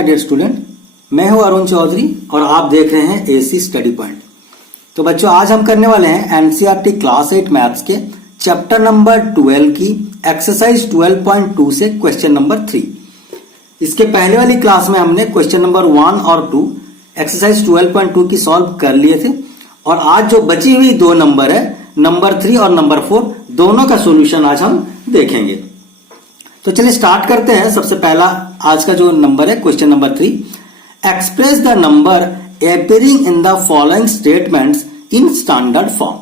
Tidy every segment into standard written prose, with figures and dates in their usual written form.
My dear student, मैं हूं अरुण चौधरी और आप देख रहे हैं एसी स्टडी पॉइंट। तो बच्चों, आज हम करने वाले हैं एनसीईआरटी क्लास 8 मैथ्स के चैप्टर नंबर 12 की एक्सरसाइज 12.2 से क्वेश्चन नंबर 3। इसके पहले वाली क्लास में हमने क्वेश्चन नंबर 1 और 2 एक्सरसाइज 12.2 की सॉल्व कर लिए थे और आज जो बची हुई दो नंबर है, नंबर 3 और नंबर 4, दोनों का सोल्यूशन आज हम देखेंगे। तो चलिए स्टार्ट करते हैं। सबसे पहला आज का जो नंबर है question number 3, express the number appearing in the following statements in standard form.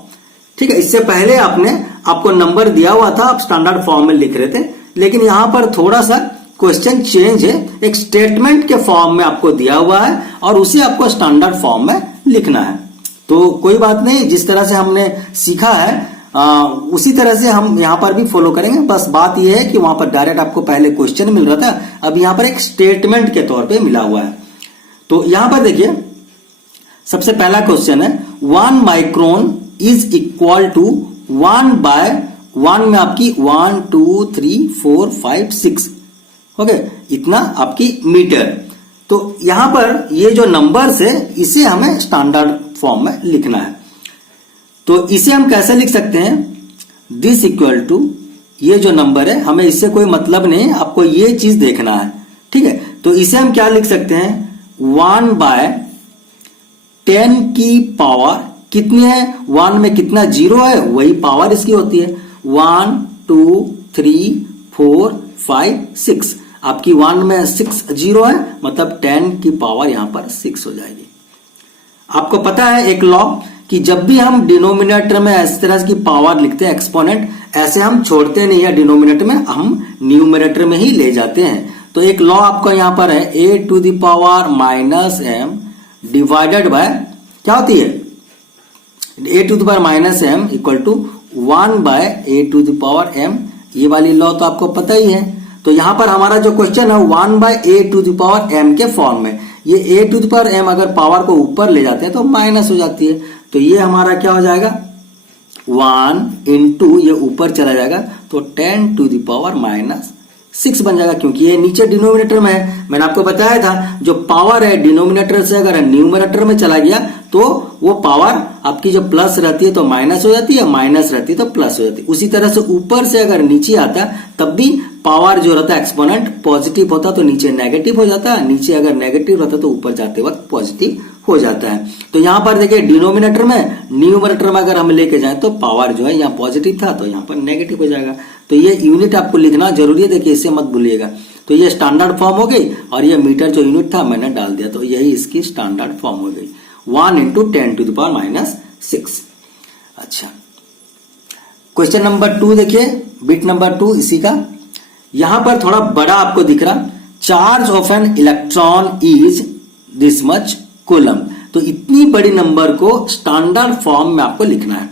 ठीक है, इससे पहले आपको नंबर दिया हुआ था, आप स्टैंडर्ड फॉर्म में लिख रहे थे, लेकिन यहां पर थोड़ा सा क्वेश्चन चेंज है। एक स्टेटमेंट के फॉर्म में आपको दिया हुआ है और उसे आपको स्टैंडर्ड फॉर्म में लिखना है। तो कोई बात नहीं, जिस तरह से हमने सीखा है उसी तरह से हम यहां पर भी फॉलो करेंगे। बस बात यह है कि वहां पर डायरेक्ट आपको पहले क्वेश्चन मिल रहा था, अब यहां पर एक स्टेटमेंट के तौर पे मिला हुआ है। तो यहां पर देखिए, सबसे पहला क्वेश्चन है 1 माइक्रोन इज इक्वल टू 1/1 में आपकी 1 2 3 4 5 6 ओके, इतना आपकी मीटर। तो यहां पर ये जो नंबर्स है इसे हमें स्टैंडर्ड फॉर्म में लिखना है। तो इसे हम कैसे लिख सकते हैं? दिस इक्वल टू, ये जो नंबर है हमें इससे कोई मतलब नहीं, आपको ये चीज देखना है। ठीक है, तो इसे हम क्या लिख सकते हैं? 1/10 की पावर कितनी है? 1 में कितना जीरो है वही पावर इसकी होती है। 1 2 3 4 5 6, आपकी 1 में 6 जीरो है, मतलब 10 की पावर यहां पर 6 हो जाएगी। आपको पता है एक लॉ कि जब भी हम डिनोमिनेटर में इस तरह की पावर लिखते हैं एक्सपोनेंट, ऐसे हम छोड़ते नहीं है डिनोमिनेटर में, हम न्यूमरेटर में ही ले जाते हैं। तो एक लॉ आपको यहां पर है a to the power minus m divided by क्या होती है? a to the power minus m equal to 1/a to the power m। ये वाली लॉ तो आपको पता ही है। तो यहां पर हमारा जो क्वेश्चन है 1/a to the power m के फॉर्म में, ये a to the power m अगर पावर को ऊपर ले जाते हैं तो माइनस हो जाती है। तो ये हमारा क्या हो जाएगा? 1 इंटू ये ऊपर चला जाएगा तो 10 टू द पावर माइनस 6 बन जाएगा, क्योंकि ये नीचे डिनोमिनेटर में है। मैंने आपको बताया था जो पावर है डिनोमिनेटर से अगर न्यूमरेटर में चला गया तो वो पावर आपकी जो प्लस रहती है तो माइनस हो जाती है, माइनस रहती है तो प्लस हो जाती है। उसी तरह से ऊपर से अगर नीचे आता है तब भी पावर जो रहता है एक्सपोनेंट पॉजिटिव होता तो नीचे नेगेटिव हो जाता है, नीचे अगर नेगेटिव रहता तो ऊपर जाते वक्त पॉजिटिव हो जाता है। तो यहां पर देखिए डिनोमिनेटर में न्यूमरेटर में अगर हम लेके जाए तो पावर जो है यहाँ पॉजिटिव था तो यहाँ पर नेगेटिव हो जाएगा। तो ये यूनिट आपको लिखना जरूरी है, देखिए इसे मत भूलिएगा। तो ये स्टैंडर्ड फॉर्म हो गई और ये मीटर जो यूनिट था मैंने डाल दिया, तो यही इसकी स्टैंडर्ड फॉर्म हो गई 1 into 10 to the power minus 6। अच्छा, क्वेश्चन नंबर 2 देखिए, बिट नंबर 2 इसी का। यहां पर थोड़ा बड़ा आपको दिख रहा, charge of an electron is this much coulomb. तो इतनी बड़ी नंबर को स्टैंडर्ड फॉर्म में आपको लिखना है।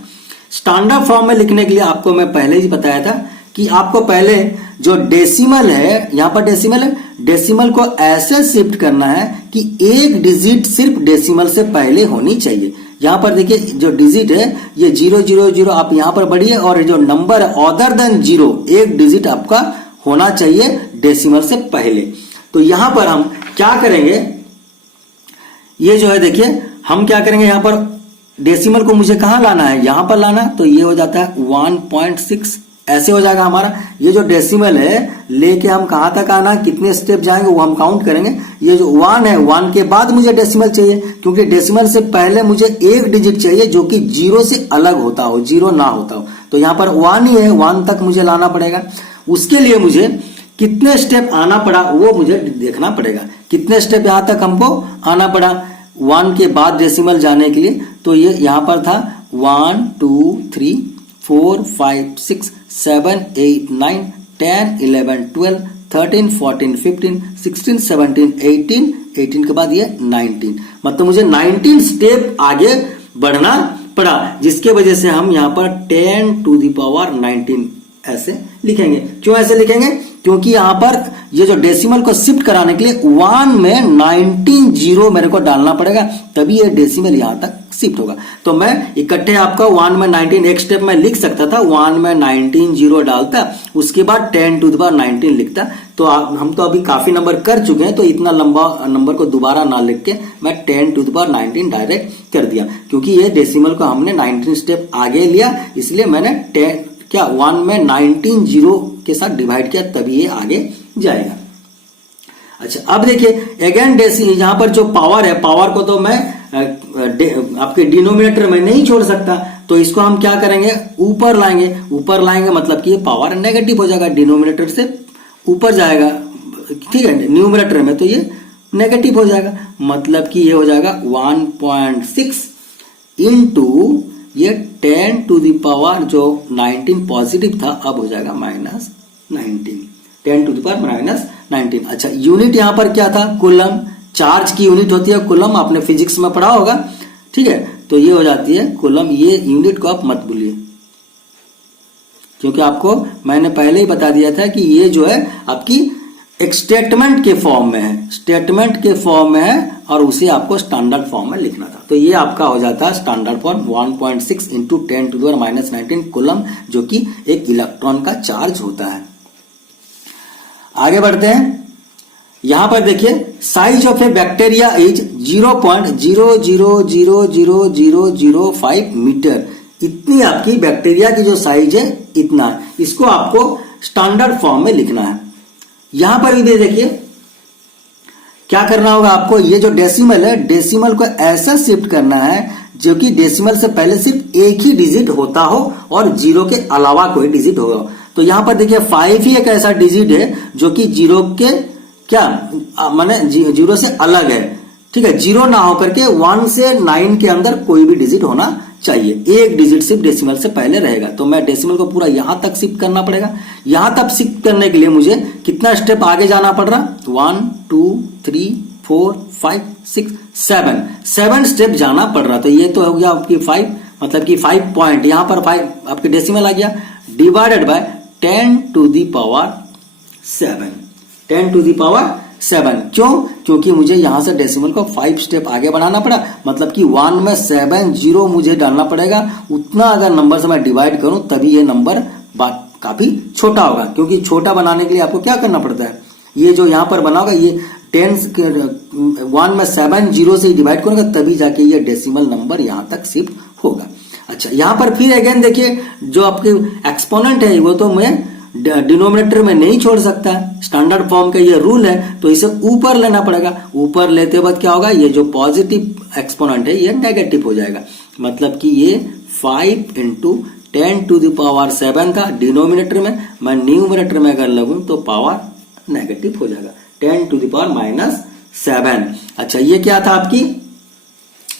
स्टैंडर्ड फॉर्म में लिखने के लिए आपको मैं पहले ही बताया था कि आपको पहले जो डेसिमल है, यहां पर डेसिमल है, डेसिमल को ऐसे शिफ्ट करना है कि एक डिजिट सिर्फ डेसिमल से पहले होनी चाहिए। यहां पर देखिए जो डिजिट है ये 0 0 0 आप यहां पर बढ़िए, और जो नंबर है अदर देन 0 एक डिजिट आपका होना चाहिए डेसिमल से पहले। तो यहां पर हम क्या करेंगे, ये जो है देखिए हम क्या करेंगे, यहां पर डेसिमल को मुझे कहां लाना है? यहां पर लाना, तो ये हो जाता है 1.6, ऐसे हो जाएगा हमारा। ये जो डेसिमल है लेके हम कहां तक आना, कितने स्टेप जाएंगे वो हम काउंट करेंगे। ये जो 1 है, 1 के बाद मुझे डेसिमल चाहिए, क्योंकि डेसिमल से पहले मुझे एक डिजिट चाहिए जो कि 0 से अलग होता हो, 0 ना होता हो। तो यहां पर 1 ही है, 1 तक मुझे लाना पड़ेगा। उसके लिए मुझे कितने स्टेप आना पड़ा वो मुझे देखना पड़ेगा। कितने स्टेप यहां तक हमको आना पड़ा 1 के बाद डेसिमल जाने के लिए? तो ये यहां पर था 1 2 3 4 5 6 7 8 9 10 11 12 13 14 15 16 17 18 18 के बाद ये 19, मतलब मुझे 19 स्टेप आगे बढ़ना पड़ा, जिसके वजह से हम यहां पर 10 टू द पावर 19 ऐसे लिखेंगे। क्यों ऐसे लिखेंगे? क्योंकि यहां पर ये जो डेसिमल को शिफ्ट कराने के लिए 1 में 19 जीरो मेरे को डालना पड़ेगा, तभी ये डेसिमल यहां तक शिफ्ट होगा। तो मैं इकट्ठे आपका 1 में 19 एक स्टेप में लिख सकता था, 1 में 19 जीरो डालता, उसके बाद 10 टू द पावर 19 लिखता। तो हम तो अभी काफी नंबर कर चुके हैं, तो इतना लंबा नंबर को दोबारा ना लिख के मैं 10 टू द पावर 19 डायरेक्ट कर दिया, क्योंकि ये डेसिमल को हमने 19 स्टेप आगे लिया, इसलिए मैंने 1 में 19 जीरो के साथ डिवाइड किया, तभी ये आगे जाएगा। अच्छा, अब देखिए अगेन यहां पर जो पावर है, पावर को तो मैं आपके डिनोमिनेटर में नहीं छोड़ सकता, तो इसको हम क्या करेंगे, ऊपर लाएंगे। ऊपर लाएंगे मतलब कि ये पावर नेगेटिव हो जाएगा, डिनोमिनेटर से ऊपर जाएगा, ठीक है, न्यूमरेटर में तो ये नेगेटिव हो जाएगा, मतलब कि ये हो जाएगा 1.6 इंटू ये 10 टू द पावर जो 19 पॉजिटिव था, अब हो जाएगा -19, 10 टू द पावर -19। अच्छा, यूनिट यहां पर क्या था, कूलम, चार्ज की यूनिट होती है कूलम, आपने फिजिक्स में पढ़ा होगा, ठीक है, तो ये हो जाती है कूलम। ये यूनिट को आप मत भूलिए, क्योंकि आपको मैंने पहले ही बता दिया था कि ये जो है आपकी एक स्टेटमेंट के फॉर्म में है, स्टेटमेंट के फॉर्म में है, और उसे आपको स्टैंडर्ड फॉर्म में लिखना था। तो ये आपका हो जाता है standard form 1.6 into 10 to the power -19 coulomb, जो कि एक इलेक्ट्रॉन का चार्ज होता है। आगे बढ़ते हैं, यहां पर देखिए size of a bacteria is 0.000005 metre. इतनी आपकी बैक्टीरिया की जो साइज है इतना है, इसको आपको स्टैंडर्ड फॉर्म में लिखना है। यहां पर भी देखिए क्या करना होगा आपको, ये जो डेसिमल है, डेसिमल को ऐसा शिफ्ट करना है जो कि डेसिमल से पहले सिर्फ एक ही डिजिट होता हो और जीरो के अलावा कोई डिजिट हो। तो यहां पर देखिए 5 ही एक ऐसा डिजिट है जो कि जीरो के क्या माने जीरो से अलग है, ठीक है, जीरो ना होकर के 1 से 9 के अंदर कोई भी डिजिट होना चाहिए, एक डिजिट सिर्फ डेसिमल से पहले रहेगा। तो मैं डेसिमल को पूरा यहां तक शिफ्ट करना पड़ेगा। यहां तक शिफ्ट करने के लिए मुझे कितना स्टेप आगे जाना पड़ रहा, 1 2 3 4 5 6 7 स्टेप जाना पड़ रहा। तो ये तो हो गया आपकी 5, मतलब कि 5 पॉइंट, यहां पर 5 आपके डेसिमल आ गया, divided by 10 to the power 7, 10 to the power 7। क्यों? क्योंकि मुझे यहां से डेसिमल को 5 स्टेप आगे बढ़ाना पड़ा, मतलब कि 1 में 7 जीरो मुझे डालना पड़ेगा। उतना अगर नंबर से मैं डिवाइड करूं तभी ये नंबर काफी छोटा होगा, क्योंकि छोटा बनाने के लिए आपको क्या करना पड़ता है, ये जो यहां पर बना होगा ये 1 में 7 जीरो से डिवाइड करूंगा, तभी जाके ये डेसिमल नंबर यहां तक शिफ्ट होगा। अच्छा, यहां पर फिर अगेन देखिए जो आपके एक्सपोनेंट है वो तो मैं डिनोमिनेटर में नहीं छोड़ सकता, स्टैंडर्ड फॉर्म का ये रूल है, तो इसे ऊपर लेना पड़ेगा। ऊपर लेते वक्त क्या होगा, ये जो पॉजिटिव एक्सपोनेंट है ये नेगेटिव हो जाएगा, मतलब कि ये 5 इंटू 10 टू द पावर 7 था डिनोमिनेटर में, मैं न्यूमरेटर में अगर लगूं तो पावर नेगेटिव हो जाएगा, 10 टू द पावर -7। अच्छा, ये क्या था आपकी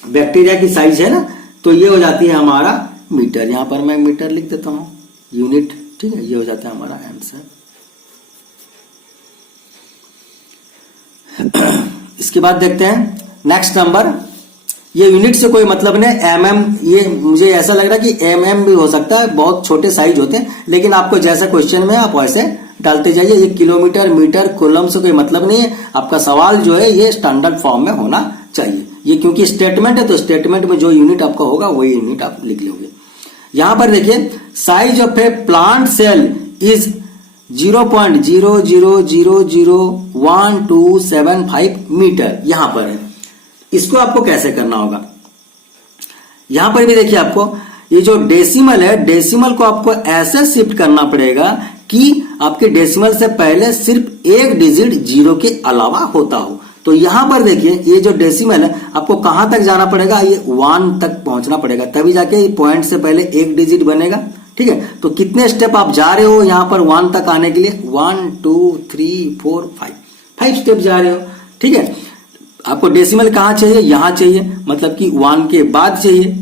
बैक्टीरिया की साइज है ना, तो ये हो जाती है हमारा मीटर, यहां पर मैं मीटर लिख देता हूं, यूनिट, ठीक है, ये हो जाता है हमारा आंसर। इसके बाद देखते हैं नेक्स्ट नंबर, ये यूनिट से कोई मतलब नहीं, एमएम, ये मुझे ऐसा लग रहा है कि एमएम भी हो सकता है, बहुत छोटे साइज होते हैं, लेकिन आपको जैसा क्वेश्चन में आप वैसे डालते जाइए। ये किलोमीटर, मीटर, कूलम से कोई मतलब नहीं है, आपका सवाल जो है ये स्टैंडर्ड फॉर्म में होना चाहिए। ये क्योंकि स्टेटमेंट है, तो स्टेटमेंट में जो यूनिट आपका होगा वही यूनिट आप लिख लोगे। यहां पर देखिए size of a plant cell is 0.00001275 metre, यहां पर है। इसको आपको कैसे करना होगा, यहां पर भी देखिए आपको ये जो डेसिमल है, डेसिमल को आपको ऐसे शिफ्ट करना पड़ेगा कि आपके डेसिमल से पहले सिर्फ एक डिजिट जीरो के अलावा होता हो। तो यहां पर देखिए ये जो डेसिमल है आपको कहां तक जाना पड़ेगा, ये 1 तक पहुंचना पड़ेगा, तभी जाके ये पॉइंट से पहले एक डिजिट बनेगा, ठीक है। तो कितने स्टेप आप जा रहे हो यहां पर 1 तक आने के लिए, 1 2 3 4 5 स्टेप जा रहे हो, ठीक है। आपको डेसिमल कहां चाहिए, यहां चाहिए, मतलब कि 1 के बाद चाहिए,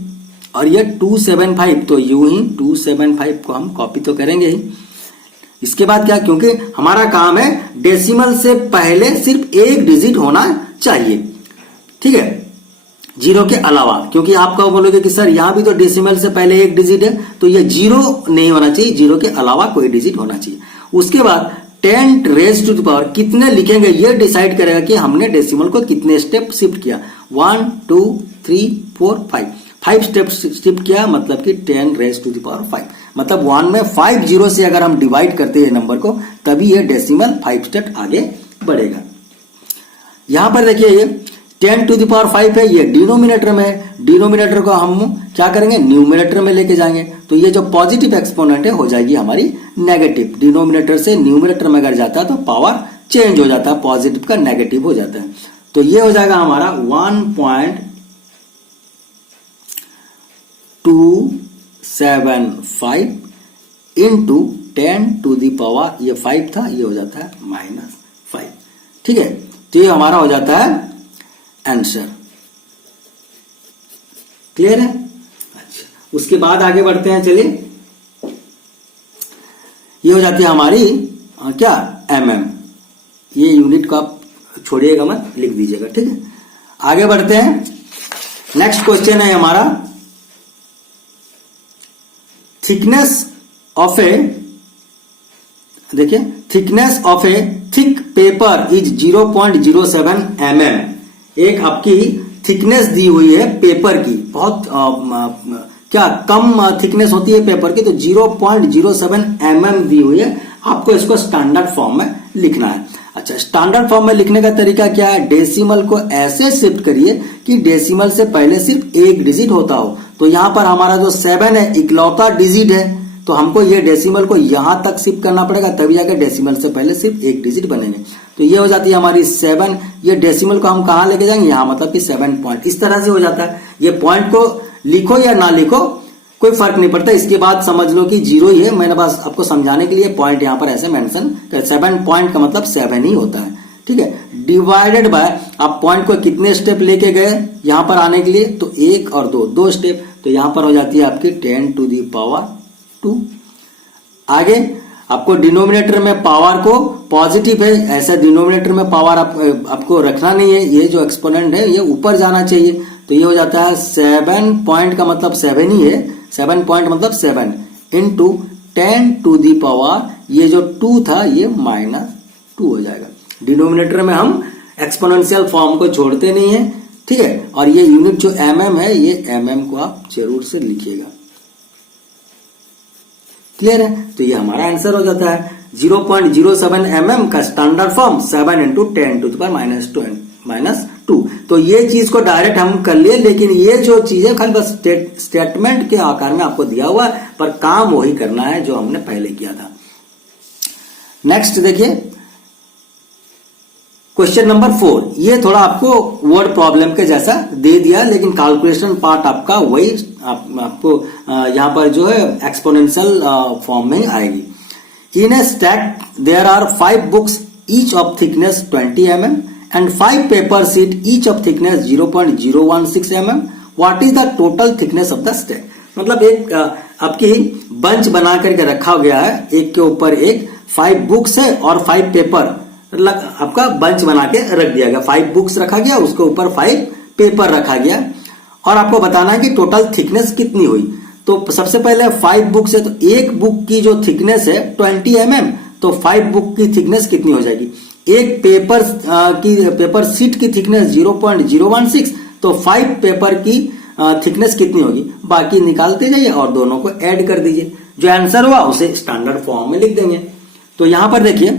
और ये 275, तो यूं ही 275 को हम कॉपी तो करेंगे ही। इसके बाद क्या, क्योंकि हमारा काम है डेसिमल से पहले सिर्फ एक डिजिट होना चाहिए, ठीक है, जीरो के अलावा। क्योंकि आप क्या बोलोगे कि सर यहां भी तो डेसिमल से पहले एक डिजिट है, तो ये जीरो नहीं होना चाहिए, जीरो के अलावा कोई डिजिट होना चाहिए। उसके बाद 10 रेज टू द पावर कितने लिखेंगे ये डिसाइड करेगा कि हमने डेसिमल को कितने स्टेप शिफ्ट किया, 1 2 3 4 5 5 स्टेप किया, मतलब कि 10⁻⁵, मतलब 1 में 5 जीरो से अगर हम डिवाइड करते हैं नंबर को, तभी ये डेसिमल 5 स्टेप आगे बढ़ेगा। यहां पर देखिए ये 10⁵ है, ये डिनोमिनेटर में है, डिनोमिनेटर को हम क्या करेंगे, न्यूमिनेटर में लेके जाएंगे, तो ये जो पॉजिटिव एक्सपोनेंट है हो जाएगी हमारी नेगेटिव। डिनोमिनेटर से न्यूमिनेटर में अगर जाता है तो पावर चेंज हो जाता है, पॉजिटिव का नेगेटिव हो जाता है। तो ये हो जाएगा हमारा 1.275 इंटू 10⁻, ये 5 था, ये हो जाता है -5। ठीक है, तो ये हमारा हो जाता है आंसर। क्लियर है? अच्छा, उसके बाद आगे बढ़ते हैं, चलिए। ये हो जाती है हमारी क्या, mm। ये यूनिट को आप छोड़िएगा मत, लिख दीजिएगा। ठीक है, आगे बढ़ते हैं। नेक्स्ट क्वेश्चन है हमारा, थिकनेस ऑफ ए, देखिए, thickness of A thick paper is 0.07 mm। एक आपकी थिकनेस दी हुई है पेपर की, बहुत क्या कम थिकनेस होती है पेपर की, तो 0.07 mm दी हुई है। आपको इसको स्टैंडर्ड फॉर्म में लिखना है। अच्छा, स्टैंडर्ड फॉर्म में लिखने का तरीका क्या है, डेसिमल को ऐसे शिफ्ट करिए कि डेसिमल से पहले सिर्फ एक डिजिट होता हो। तो यहां पर हमारा जो 7 है इकलौता डिजिट है, तो हमको ये डेसिमल को यहां तक शिफ्ट करना पड़ेगा, तभी जाकर डेसिमल से पहले सिर्फ एक डिजिट बनेंगे। तो ये हो जाती है हमारी 7। ये डेसिमल को हम कहां लेके जाएंगे, यहां, मतलब कि 7 पॉइंट, इस तरह से हो जाता है। ये पॉइंट को लिखो या ना लिखो कोई फर्क नहीं पड़ता, इसके बाद समझ लो कि 0 ही है। मैंने बस आपको समझाने के लिए पॉइंट यहां पर ऐसे मेंशन कर, 7 पॉइंट का मतलब 7 ही होता है। ठीक है, डिवाइडेड बाय, आप पॉइंट को कितने स्टेप लेके गए यहां पर आने के लिए, तो 1 और 2 स्टेप, तो यहां पर हो जाती है आपकी 10⁻²। आगे आपको डिनोमिनेटर में पावर को पॉजिटिव है, ऐसा डिनोमिनेटर में पावर आपको रखना नहीं है, ये जो एक्सपोनेंट है ये ऊपर जाना चाहिए। तो ये हो जाता है 7 पॉइंट का मतलब 7 ही है, 7 पॉइंट मतलब 7 इंटू 10⁻, ये जो 2 था ये -2 हो जाएगा। डिनोमिनेटर में हम एक्सपोनेंशियल फॉर्म को छोड़ते नहीं है। ठीक है, और ये यूनिट जो mm है, ये mm को आप जरूर से लिखिएगा। क्लियर है? तो ये हमारा आंसर हो जाता है 0.07 mm का स्टैंडर्ड फॉर्म 7 इंटू 10⁻²। तो ये चीज को डायरेक्ट हम कर लिए, लेकिन ये जो चीज है खाली बस स्टेटमेंट के आकार में आपको दिया हुआ है, पर काम वही करना है जो हमने पहले किया था। नेक्स्ट देखिए, क्वेश्चन नंबर 4। ये थोड़ा आपको वर्ड प्रॉब्लम के जैसा दे दिया, लेकिन कैलकुलेशन पार्ट आपका वही आपको यहां पर जो है एक्सपोनेंशियल फॉर्म में आएगी। In a stack there are 5 books each of thickness 20 mm and 5 paper sheet each of thickness 0.016 mm। What is the total thickness of the stack? मतलब एक आपकी बंच बना करके रखा गया है, एक के ऊपर एक, 5 बुक्स है और 5 पेपर, आपका बंच बना के रख दिया गया। 5 बुक्स रखा गया, उसके ऊपर 5 पेपर रखा गया, और आपको बताना है कि टोटल थिकनेस कितनी हुई। तो सबसे पहले 5 बुक्स है, तो एक बुक की जो थिकनेस है 20 mm, तो 5 बुक की थिकनेस कितनी हो जाएगी। एक पेपर शीट की थिकनेस 0.016, तो 5 पेपर की थिकनेस कितनी होगी, बाकी निकालते जाइए और दोनों को ऐड कर दीजिए। जो आंसर हुआ उसे स्टैंडर्ड फॉर्म में लिख देंगे। तो यहां पर देखिए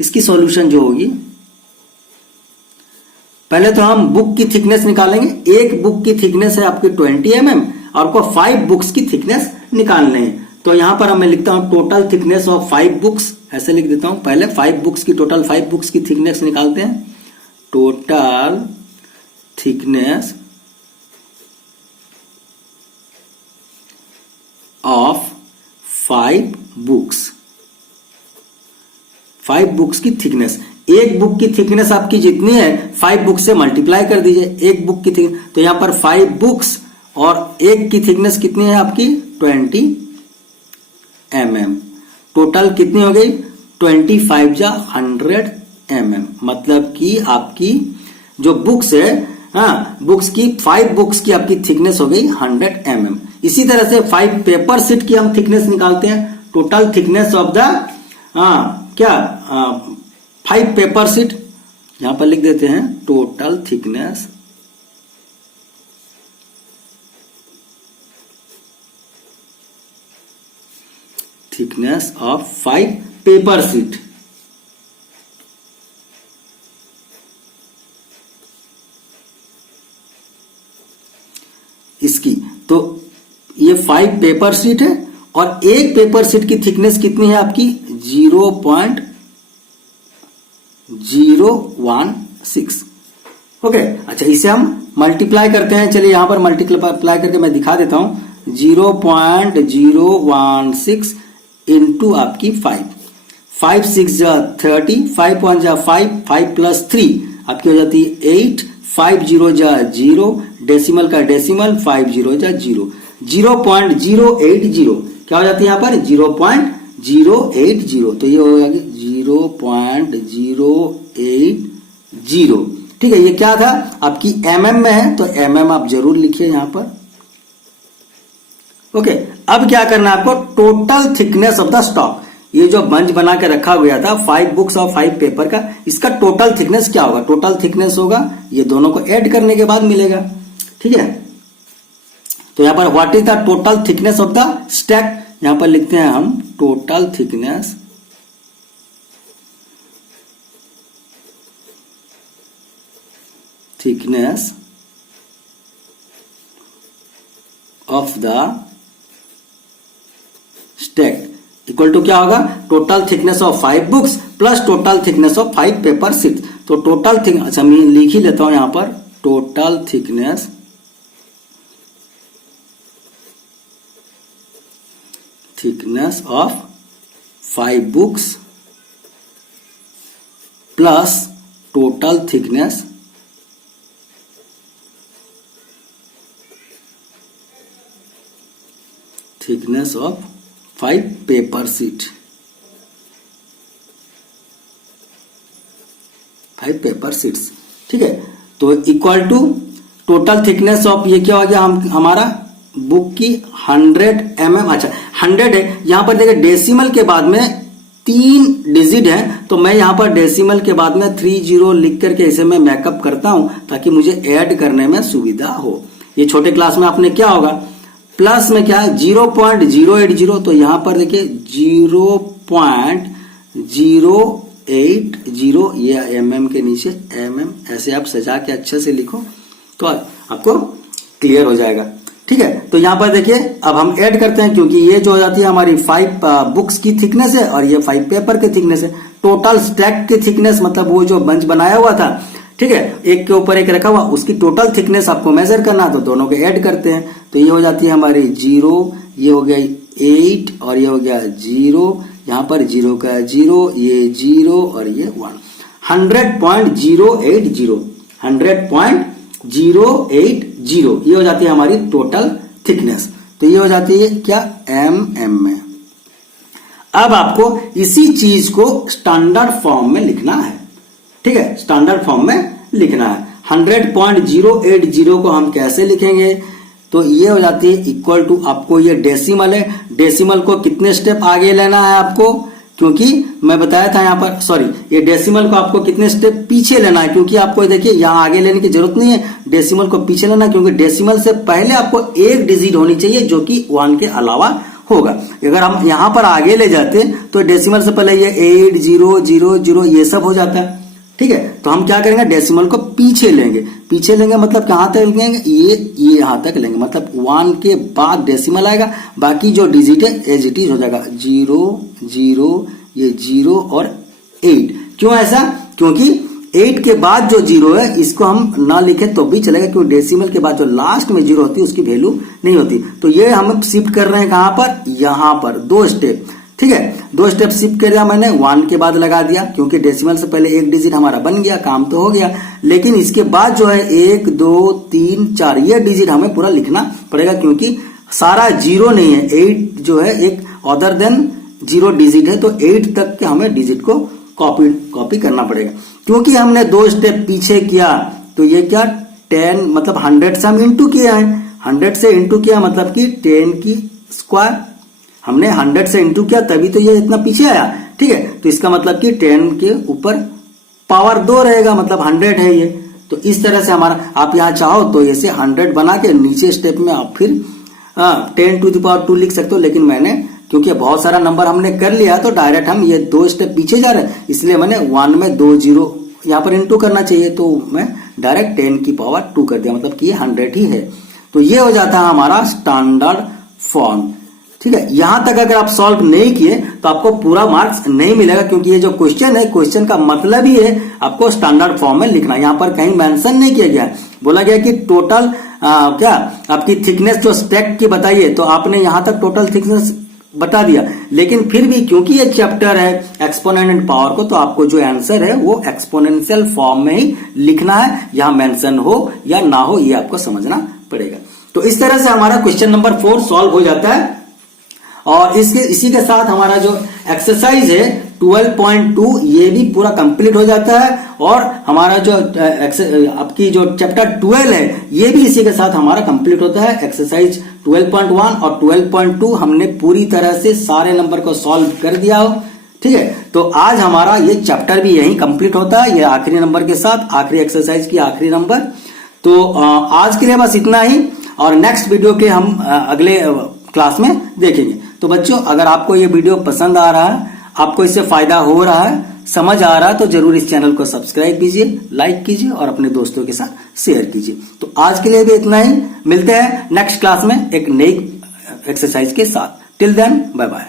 इसकी सॉल्यूशन जो होगी, पहले तो हम बुक की थिकनेस निकालेंगे। एक बुक की थिकनेस है आपकी 20 mm, और आपको 5 बुक्स की थिकनेस निकालनी है। तो यहां पर मैं लिखता हूं टोटल थिकनेस ऑफ 5 बुक्स, ऐसे लिख देता हूं। पहले 5 बुक्स की टोटल 5 बुक्स की थिकनेस निकालते हैं। Total thickness of 5 books, 5 books की थिकनेस। एक बुक की थिकनेस आपकी जितनी है 5 बुक से मल्टीप्लाई कर दीजिए। एक बुक की थिकनेस, तो यहां पर 5 बुक्स और एक की थिकनेस कितनी है आपकी 20 mm। टोटल कितनी हो गई 25 जा 100 mm, मतलब कि आपकी जो बुक्स है, बुक्स की 5 बुक्स की आपकी थिकनेस हो गई 100 mm। इसी तरह से 5 पेपर शीट की हम थिकनेस निकालते हैं। Total thickness of the 5 paper sheet, यहां पर लिख देते हैं total thickness thickness of 5 paper sheet. इसकी तो ये 5 पेपर शीट है और एक पेपर शीट की थिकनेस कितनी है आपकी 0.016। ओके, अच्छा इसे हम मल्टीप्लाई करते हैं। चलिए यहां पर मल्टीप्लाई करके मैं दिखा देता हूं। 0.016 इंटू आपकी 5, 5 6 जा 30, 5 1 जा 5, 5 प्लस 3 आपकी हो जाती है 8, 5 0 जा 0, डेसिमल का डेसिमल 5 0 जा 0, 0.080 क्या हो जाती है यहां पर 0.080। तो ये हो जाएगी 0.080। ठीक है, ये क्या था आपकी mm में है तो mm आप जरूर लिखिए यहां पर। ओके, अब क्या करना है आपको, total thickness of the stock, ये जो बंच बना के रखा गया था 5 बुक्स और 5 पेपर का, इसका टोटल थिकनेस क्या होगा। टोटल थिकनेस होगा ये दोनों को ऐड करने के बाद मिलेगा। ठीक है, तो यहां पर what is the total thickness of the stack, यहां पर लिखते हैं हम total thickness of the stack equal to क्या होगा, total thickness of 5 books plus total thickness of 5 paper sheet. तो टोटल थिकनेस, अच्छा मैं लिख ही लेता हूं यहां पर, total thickness of 5 books plus total thickness of 5 paper sheet, 5 paper sheets. ठीक है, तो equal to total thickness of ये क्या हो गया हमारा बुक की 100 mm। अच्छा 100 है, यहां पर देखिए डेसिमल के बाद में 3 डिजिट है तो मैं यहां पर डेसिमल के बाद में 30 लिख करके इसे मैं मैकअप करता हूं ताकि मुझे ऐड करने में सुविधा हो। ये छोटे क्लास में आपने क्या होगा, प्लस में क्या है 0.080, तो यहां पर देखिए 0.080, ये mm के नीचे mm, ऐसे आप सजा के अच्छे से लिखो तो आपको क्लियर हो जाएगा। ठीक है, तो यहां पर देखिए अब हम ऐड करते हैं, क्योंकि ये जो हो जाती है हमारी 5 बुक्स की थिकनेस है और ये 5 पेपर की थिकनेस है। टोटल स्टैक की थिकनेस मतलब वो जो बंच बनाया हुआ था, ठीक है, एक के ऊपर एक रखा हुआ, उसकी टोटल थिकनेस आपको मेजर करना, तो दोनों को ऐड करते हैं। तो ये हो जाती है हमारी 0, ये हो गया 8 और ये हो गया 0, यहां पर 0 का 0, ये 0 और ये 1, 100.080, 100.080 ये हो जाती है हमारी टोटल थिकनेस। तो ये हो जाती है क्या mm में। अब आपको इसी चीज को स्टैंडर्ड फॉर्म में लिखना है। ठीक है, स्टैंडर्ड फॉर्म में लिखना है। 100.080 को हम कैसे लिखेंगे, तो ये हो जाती है इक्वल टू, आपको ये डेसिमल है, डेसिमल को कितने स्टेप आगे लेना है आपको, क्योंकि मैं बताया था यहाँ पर, सॉरी ये डेसिमल को आपको कितने स्टेप पीछे लेना है, क्योंकि आपको देखिए यहाँ आगे लेने की जरूरत नहीं है, डेसिमल को पीछे लेना, क्योंकि डेसिमल से पहले आपको एक डिजिट होनी चाहिए जो कि 1 के अलावा होगा। अगर हम यहाँ पर आगे ले जाते तो डेसिमल से पहले ये 8000 ये सब हो जाता है। ठीक है, तो हम क्या करेंगे, डेसिमल को पीछे लेंगे, पीछे लेंगे मतलब कहां तक लेंगे, ये यहां तक लेंगे, मतलब 1 के बाद डेसिमल आएगा, बाकी जो डिजिट है एज इट इज हो जाएगा 0 0, ये 0 और 8। क्यों ऐसा, क्योंकि 8 के बाद जो 0 है इसको हम ना लिखे तो भी चलेगा, क्योंकि डेसिमल के बाद जो लास्ट में 0 होती है उसकी वैल्यू नहीं होती। तो ये हम शिफ्ट कर रहे हैं कहां पर, यहां पर 2 स्टेप। ठीक है, 2 स्टेप शिफ्ट कर दिया मैंने, 1 के बाद लगा दिया, क्योंकि डेसिमल से पहले एक डिजिट हमारा बन गया, काम तो हो गया। लेकिन इसके बाद जो है 1 2 3 4 ये डिजिट हमें पूरा लिखना पड़ेगा, क्योंकि सारा 0 नहीं है, 8 जो है एक अदर देन 0 डिजिट है, तो 8 तक के हमें डिजिट को कॉपी करना पड़ेगा। क्योंकि हमने 2 स्टेप पीछे किया तो ये क्या 10 मतलब 100 से हम इंटू किया है, 100 से इंटू किया मतलब कि 10 की स्क्वायर, हमने 100 से इंटू किया तभी तो ये इतना पीछे आया। ठीक है, तो इसका मतलब कि 10 के ऊपर पावर 2 रहेगा, मतलब 100 है ये। तो इस तरह से हमारा, आप यहां चाहो तो इसे 100 बना के नीचे स्टेप में आप फिर 10 टू द पावर 2 लिख सकते हो, लेकिन मैंने क्योंकि बहुत सारा नंबर हमने कर लिया तो डायरेक्ट हम ये 2 स्टेप पीछे जा रहे हैं, इसलिए मैंने 1 में 2 जीरो यहाँ पर इंटू करना चाहिए, तो मैं डायरेक्ट 10 की पावर 2 कर दिया, मतलब कि ये 100 ही है। तो ये हो जाता है हमारा स्टैंडर्ड फॉर्म। ठीक है, यहां तक अगर आप सॉल्व नहीं किए तो आपको पूरा मार्क्स नहीं मिलेगा, क्योंकि ये जो क्वेश्चन है, क्वेश्चन का मतलब ही है आपको स्टैंडर्ड फॉर्म में लिखना। यहां पर कहीं मेंशन नहीं किया गया है, बोला गया कि टोटल क्या आपकी थिकनेस जो स्टैक की बताइए, तो आपने यहां तक टोटल थिकनेस बता दिया, लेकिन फिर भी क्योंकि ये चैप्टर है एक्सपोनेंट एंड पावर को, तो आपको जो आंसर है वो एक्सपोनेंशियल फॉर्म में ही लिखना है, यहां मेंशन हो या ना हो ये आपको समझना पड़ेगा। तो इस तरह से हमारा क्वेश्चन नंबर 4 सॉल्व हो जाता है। और इसी के साथ हमारा जो एक्सरसाइज है 12.2 ये भी पूरा कंप्लीट हो जाता है, और हमारा जो आपकी जो चैप्टर 12 है ये भी इसी के साथ हमारा कंप्लीट होता है। एक्सरसाइज 12.1 और 12.2 हमने पूरी तरह से सारे नंबर को सॉल्व कर दिया हो। ठीक है, तो आज हमारा ये चैप्टर भी यही कंप्लीट होता है, ये आखिरी नंबर के साथ, आखिरी एक्सरसाइज की आखिरी नंबर। तो आज के लिए बस इतना ही, और नेक्स्ट वीडियो के हम अगले क्लास में देखेंगे। तो बच्चों, अगर आपको ये वीडियो पसंद आ रहा है, आपको इससे फायदा हो रहा है, समझ आ रहा है, तो जरूर इस चैनल को सब्सक्राइब कीजिए, लाइक कीजिए और अपने दोस्तों के साथ शेयर कीजिए। तो आज के लिए भी इतना ही, मिलते हैं नेक्स्ट क्लास में एक नई एक्सरसाइज के साथ। Till then, bye bye.